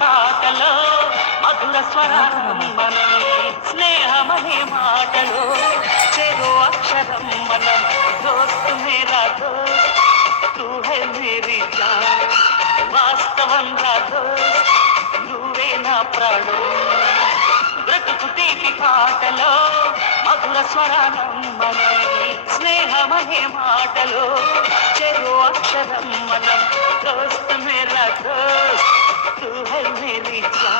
పాటలో మధుర స్వరం మనం స్నేహమనే మాటలో చెరో అక్షరం మనం దోస్తు మేరా దోస్త్ తూ హై మేరీ జాన్ వాస్తవం రా దోస్త్ నువ్వే నా ప్రాణం బ్రతుకు తీపి పాటలో మధుర స్వరానం మనం స్నేహమనే మాటలో చెరో అక్షరం మనం దోస్త్ మేరా దోస్త్ తూ హై మేరీ జాన్